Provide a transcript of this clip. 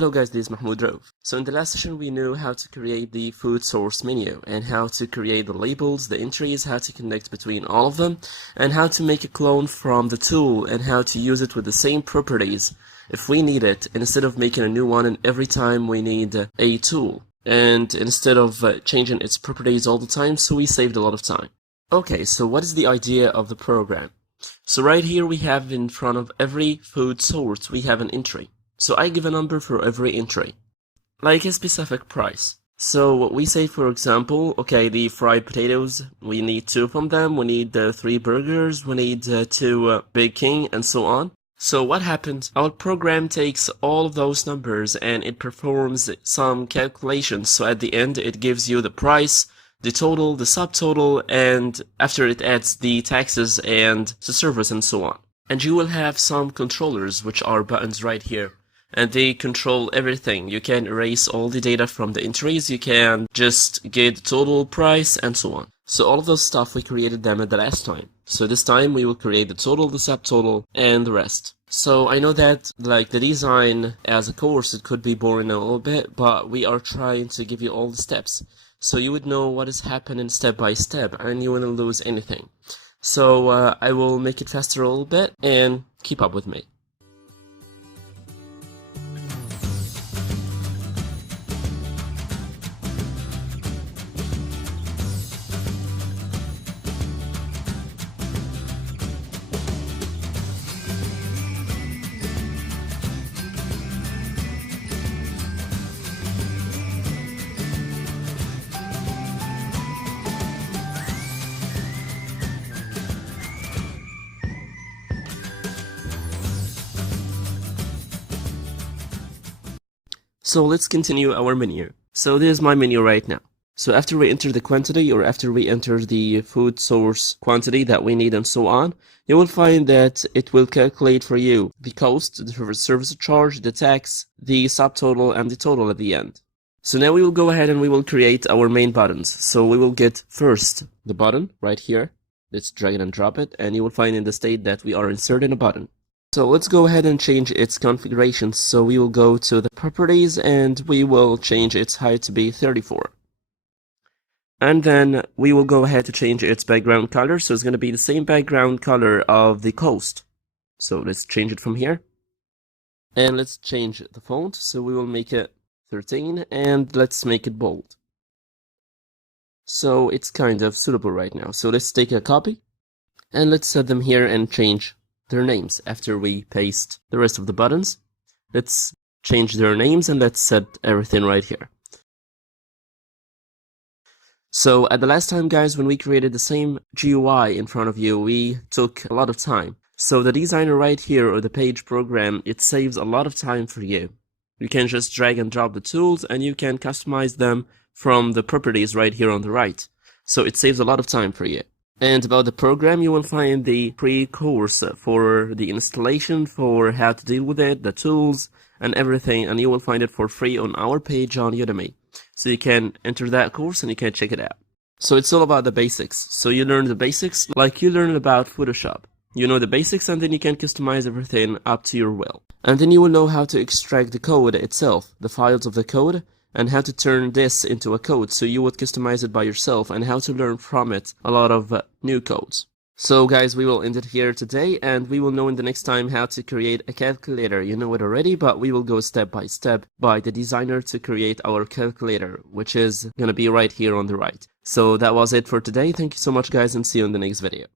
Hello guys, this is Mahmoud Rauf. So in the last session we knew how to create the food source menu and how to create the labels, the entries, how to connect between all of them, and how to make a clone from the tool and how to use it with the same properties if we need it, instead of making a new one and every time we need a tool, and instead of changing its properties all the time, so we saved a lot of time. Okay, so what is the idea of the program? So right here we have in front of every food source we have an entry. So I give a number for every entry, like a specific price. So we say, for example, okay, the fried potatoes, we need 2 from them, we need 3 burgers, we need 2 Big King, and so on. So what happens? Our program takes all of those numbers and it performs some calculations. So at the end, it gives you the price, the total, the subtotal, and after it adds the taxes and the service and so on. And you will have some controllers, which are buttons right here. And they control everything. You can erase all the data from the entries, you can just get the total price and so on. So all of those stuff we created them at the last time. So this time we will create the total, the subtotal, and the rest. So I know that like the design as a course, it could be boring a little bit, but we are trying to give you all the steps. So you would know what is happening step by step and you wouldn't lose anything. So I will make it faster a little bit and keep up with me. So let's continue our menu. So there's my menu right now. So after we enter the quantity or after we enter the food source quantity that we need and so on, you will find that it will calculate for you the cost, the service charge, the tax, the subtotal, and the total at the end. So now we will go ahead and we will create our main buttons. So we will get first the button right here. Let's drag it and drop it, and you will find in the state that we are inserting a button. So let's go ahead and change its configuration. So we will go to the properties and we will change its height to be 34. And then we will go ahead to change its background color. So it's going to be the same background color of the coast. So let's change it from here. And let's change the font. So we will make it 13 and let's make it bold. So it's kind of suitable right now. So let's take a copy and let's set them here and change their names after we paste the rest of the buttons. Let's change their names and let's set everything right here. So at the last time, guys, when we created the same GUI in front of you, we took a lot of time. So the designer right here or the page program, it saves a lot of time for you. You can just drag and drop the tools and you can customize them from the properties right here on the right. So it saves a lot of time for you. And about the program, you will find the pre-course for the installation, for how to deal with it, the tools, and everything. And you will find it for free on our page on Udemy. So you can enter that course and you can check it out. So it's all about the basics. So you learn the basics like you learn about Photoshop. You know the basics and then you can customize everything up to your will. And then you will know how to extract the code itself, the files of the code, and how to turn this into a code, so you would customize it by yourself, and how to learn from it a lot of new codes. So guys, we will end it here today, and we will know in the next time how to create a calculator. You know it already, but we will go step by step by the designer to create our calculator, which is gonna be right here on the right. So that was it for today. Thank you so much, guys, and see you in the next video.